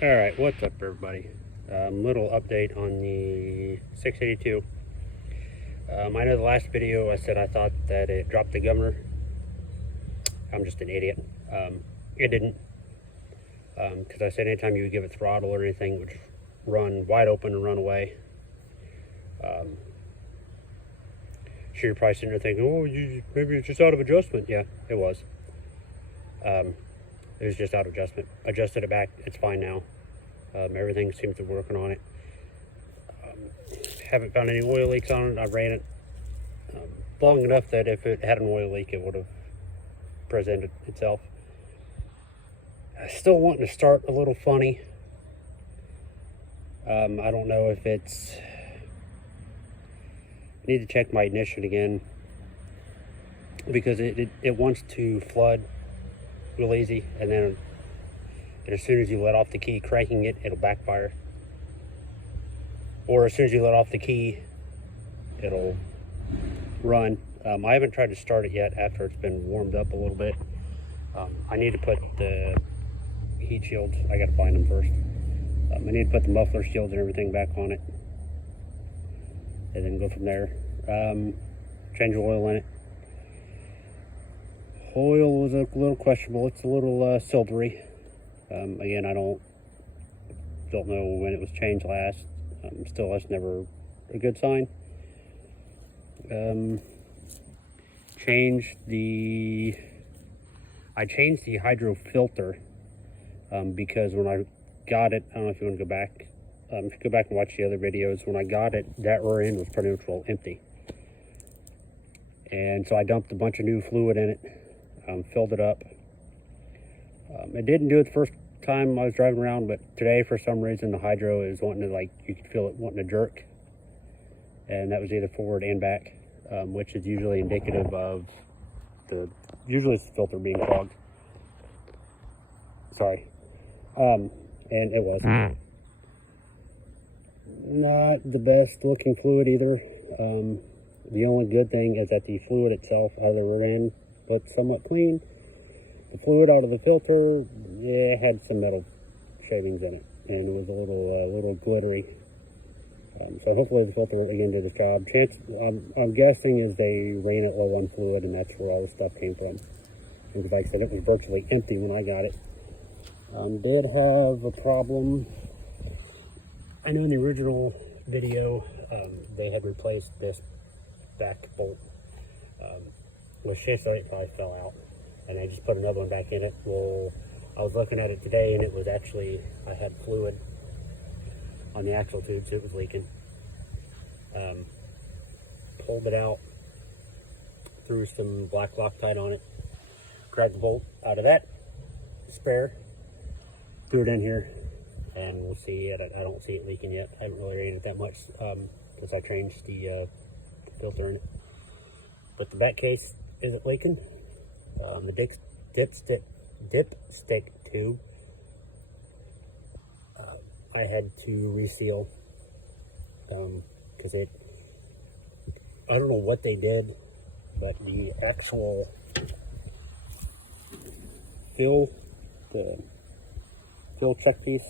All right, what's up, everybody? Little update on the 682. I know the last video I said I thought that it dropped the governor. I'm just an idiot. It didn't, because I said anytime you would give it throttle or anything, it would just run wide open and run away. Sure, you're probably sitting there thinking, oh, maybe it's just out of adjustment. Yeah, it was. It was just out of adjustment. Adjusted it back. It's fine now. Everything seems to be working on it. Haven't found any oil leaks on it. I've ran it long enough that if it had an oil leak, it would have presented itself. I still wanting to start a little funny. I don't know if it's... I need to check my ignition again, because it wants to flood real easy, and then as soon as you let off the key cranking it, it'll backfire. Or as soon as you let off the key, it'll run. I haven't tried to start it yet after it's been warmed up a little bit. I need to put the heat shields, I gotta find them first. I need to put the muffler shields and everything back on it, and then go from there. Change oil in it. Oil was a little questionable. It's a little silvery. Again, I don't know when it was changed last. Still, that's never a good sign. I changed the hydro filter because when I got it, I don't know if you want to go back. If you go back and watch the other videos, when I got it, that rear end was pretty much all empty. And so I dumped a bunch of new fluid in it, filled it up. It didn't do it the first time I was driving around, but today for some reason the hydro is wanting to, like, you could feel it wanting to jerk. And that was either forward and back, which is usually indicative of usually it's the filter being clogged. Sorry. And it wasn't. Not the best looking fluid either. The only good thing is that the fluid itself out of the rear end looked somewhat clean. The fluid out of the filter, yeah, it had some metal shavings in it, and it was a little glittery. So hopefully the filter again did its job. I'm guessing is they ran it low on fluid, and that's where all the stuff came from. Because like I said, it was virtually empty when I got it. Did have a problem. I know in the original video they had replaced this back bolt with shifts on it, probably fell out, and I just put another one back in it. Well, I was looking at it today, and it was actually, I had fluid on the axle tube, so it was leaking. Pulled it out, threw some black Loctite on it, grabbed the bolt out of that spare, threw it in here, and we'll see. I don't see it leaking yet. I haven't really ran it that much since I changed the filter in it. But the back case isn't leaking. The dipstick tube, I had to reseal because I don't know what they did, but the actual fill check piece,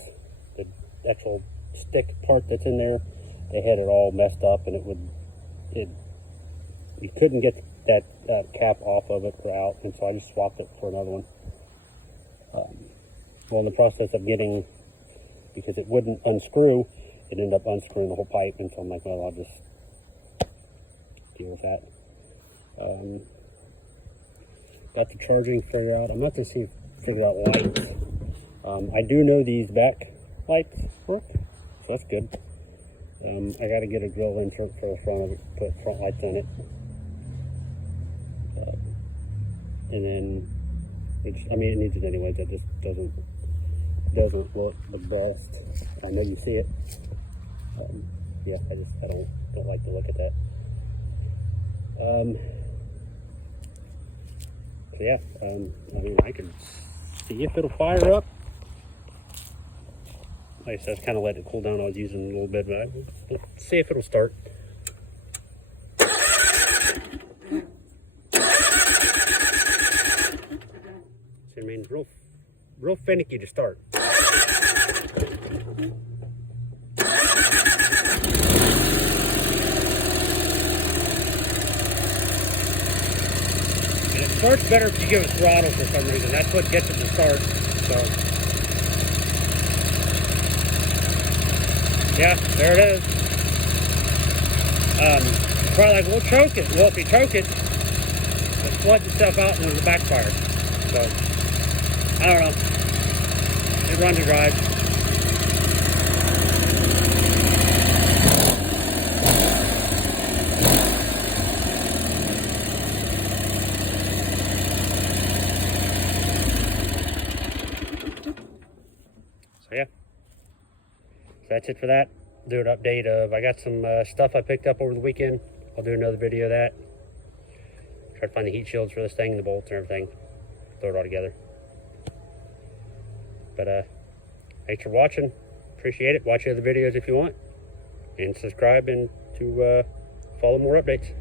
the actual stick part that's in there, they had it all messed up, and you couldn't get that cap off of it or out, and so I just swapped it for another one. Well, in the process of getting, because it wouldn't unscrew, it ended up unscrewing the whole pipe, and so I'm like, well, I'll just deal with that. Got the charging figured out. I'm not to figure out lights. I do know these back lights work, so that's good. I got to get a grill insert for the front of it, put front lights on it. And then, it needs it anyways. It just doesn't look the best. I know you see it. Yeah, I don't like to look at that. So yeah, I can see if it'll fire up. Like I said, I was kind of letting it cool down. I was using it a little bit, but let's see if it'll start. So, real finicky to start. And it starts better if you give it throttle for some reason. That's what gets it to start. So, yeah, there it is. Probably like, we'll choke it. Well, if you choke it, it floods itself out and there's a backfire. So, I don't know. It runs and drives. So yeah, so that's it for that. Do an update of, I got some stuff I picked up over the weekend. I'll do another video of that. Try to find the heat shields for this thing, the bolts and everything. Throw it all together. But thanks for watching. Appreciate it. Watch the other videos if you want. And subscribe and to follow more updates.